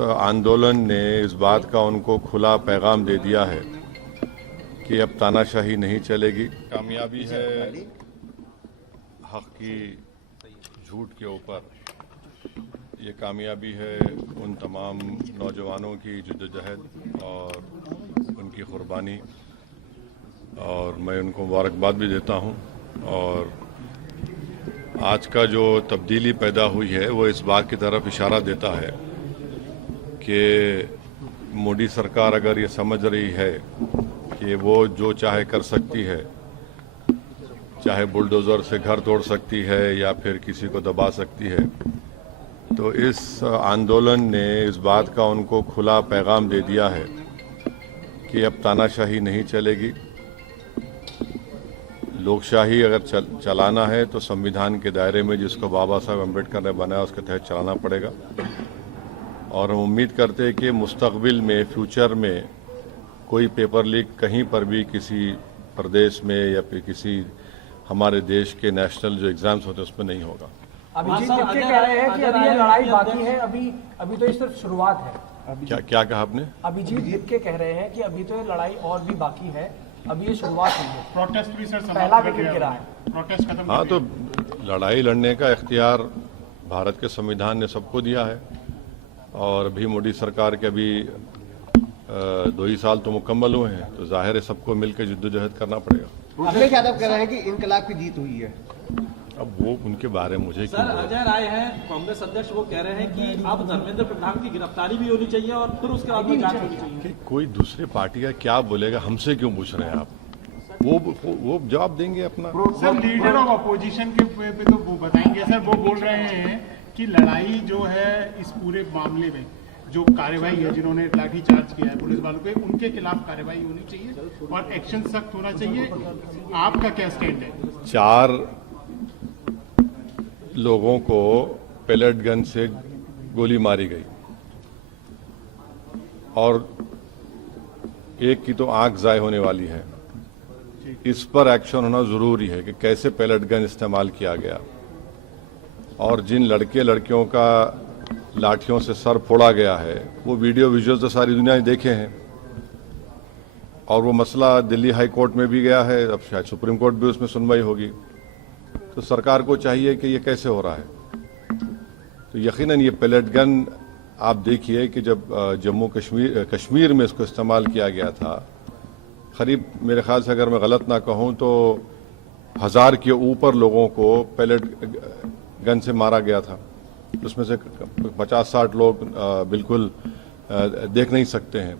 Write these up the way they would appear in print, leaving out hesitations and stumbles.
आंदोलन ने इस बात का उनको खुला पैगाम दे दिया है कि अब तानाशाही नहीं चलेगी। कामयाबी है हक की झूठ के ऊपर। ये कामयाबी है उन तमाम नौजवानों की जद्दोजहद और उनकी कुर्बानी, और मैं उनको मुबारकबाद भी देता हूँ। और आज का जो तब्दीली पैदा हुई है वो इस बात की तरफ इशारा देता है कि मोदी सरकार अगर ये समझ रही है कि वो जो चाहे कर सकती है, चाहे बुलडोज़र से घर तोड़ सकती है या फिर किसी को दबा सकती है, तो इस आंदोलन ने इस बात का उनको खुला पैगाम दे दिया है कि अब तानाशाही नहीं चलेगी। लोकशाही अगर चलाना है तो संविधान के दायरे में जिसको बाबा साहब अम्बेडकर ने बनाया उसके तहत चलाना पड़ेगा। और हम उम्मीद करते हैं कि मुस्तकबिल में, फ्यूचर में कोई पेपर लीक कहीं पर भी किसी प्रदेश में या फिर किसी हमारे देश के नेशनल जो एग्जाम्स होते हैं उसमें नहीं होगा। अभिजीत दिप्के कह रहे हैं कि अभी ये लड़ाई बाकी है, अभी तो ये सिर्फ शुरुआत है। क्या कहा आपने? अभिजीत दिप्के कह रहे हैं कि अभी तो ये लड़ाई और भी बाकी है, अभी ये शुरुआत हुई है। प्रोटेस्ट भी सर पहला विकेट गिरा है, प्रोटेस्ट खत्म। हाँ, तो लड़ाई लड़ने का इख्तियार भारत के संविधान ने सबको दिया है। और अभी मोदी सरकार के अभी 2 ही साल तो मुकम्मल हुए हैं, तो जाहिर है सबको मिलकर जिद्दोजहद करना पड़ेगा। अखिलेश यादव कह रहे हैं कि इनकलाब की जीत हुई है। अब वो उनके बारे में मुझे सर, अजय राय है कांग्रेस अध्यक्ष, वो कह रहे हैं कि अब धर्मेंद्र प्रधान की गिरफ्तारी भी होनी चाहिए और फिर उसके बाद में जांच होनी चाहिए। कि कोई दूसरी पार्टी का क्या बोलेगा, हमसे क्यों पूछ रहे हैं आप? वो जवाब देंगे अपना। सर, लीडर ऑफ अपोजिशन के पे तो वो बताएंगे। सर, वो बोल रहे हैं कि लड़ाई जो है इस पूरे मामले में जो कार्रवाई है, जिन्होंने लाठीचार्ज किया है पुलिस वालों पे, उनके खिलाफ कार्रवाई होनी चाहिए और एक्शन सख्त होना चाहिए। आपका क्या स्टैंड है? 4 लोगों को पेलेट गन से गोली मारी गई और एक की तो आंख ज़ाय होने वाली है। इस पर एक्शन होना जरूरी है कि कैसे पेलेट गन इस्तेमाल किया गया, और जिन लड़के लड़कियों का लाठियों से सर फोड़ा गया है वो वीडियो विजुअल्स तो सारी दुनिया ने देखे हैं। और वो मसला दिल्ली हाई कोर्ट में भी गया है, अब शायद सुप्रीम कोर्ट भी उसमें सुनवाई होगी। तो सरकार को चाहिए कि ये कैसे हो रहा है। तो यकीनन ये पेलेट गन आप देखिए कि जब जम्मू कश्मीर में इसको इस्तेमाल किया गया था, करीब मेरे ख्याल से अगर मैं गलत ना कहूँ तो 1000 के ऊपर लोगों को पेलेट गन से मारा गया था। उसमें से 50-60 लोग बिल्कुल देख नहीं सकते हैं।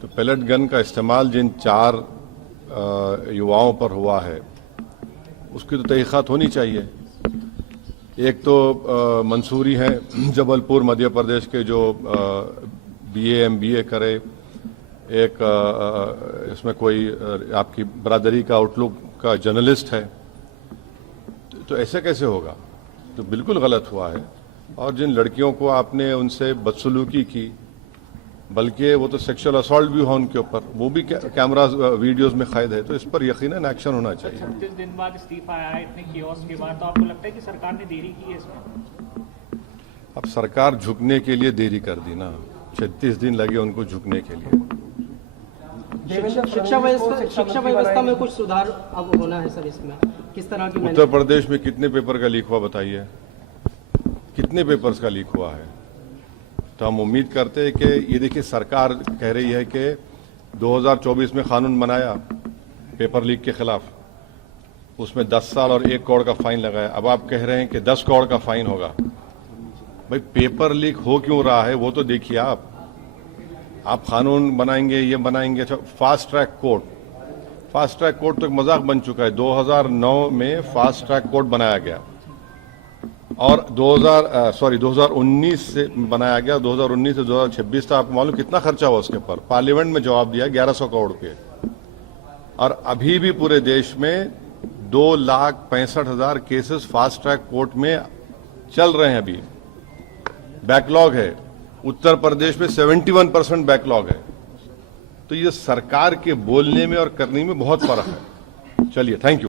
तो पेलेट गन का इस्तेमाल जिन 4 युवाओं पर हुआ है उसकी तो तहकीकात होनी चाहिए। एक तो मंसूरी है जबलपुर मध्य प्रदेश के, जो BA MBA करे। एक इसमें कोई आपकी बरादरी का आउटलुक का जर्नलिस्ट है। तो ऐसे कैसे होगा? तो बिल्कुल गलत हुआ है। और जिन लड़कियों को आपने उनसे बदसलूकी की, बल्कि वो तो सेक्सुअल असॉल्ट भी हुआ उनके ऊपर, वो भी कैमरा वीडियोस में कैद है। तो इस पर यकीनन एक्शन होना चाहिए। 36 दिन बाद इस्तीफा आया इतने कियोस्क के बाद, तो आपको लगता है कि सरकार ने देरी की है इसमें? अब सरकार झुकने के लिए देरी कर दी ना, 36 दिन लगे उनको झुकने के लिए। शिक्षा व्यवस्था में कुछ सुधार अब होना है सर, इसमें किस तरह की? उत्तर प्रदेश में कितने पेपर का लीक हुआ बताइए? कितने पेपर्स का लीक हुआ है? तो हम उम्मीद करते हैं कि ये देखिए, सरकार कह रही है कि 2024 में कानून बनाया पेपर लीक के खिलाफ, उसमें 10 साल और 1 करोड़ का फाइन लगाया। अब आप कह रहे हैं कि 10 करोड़ का फाइन होगा। भाई, पेपर लीक हो क्यों रहा है वो तो देखिए। आप कानून बनाएंगे, ये बनाएंगे। अच्छा, फास्ट ट्रैक कोर्ट तो एक मजाक बन चुका है। 2009 में फास्ट ट्रैक कोर्ट बनाया गया और 2019 से बनाया गया। 2019 से 2026 तक आपको मालूम कितना खर्चा हुआ उसके पर? पार्लियामेंट में जवाब दिया 1100 करोड़ के। और अभी भी पूरे देश में 2,65,000 केसेस फास्ट ट्रैक कोर्ट में चल रहे हैं। अभी बैकलॉग है। उत्तर प्रदेश में 71% बैकलॉग है। तो ये सरकार के बोलने में और करने में बहुत फर्क है। चलिए, थैंक यू।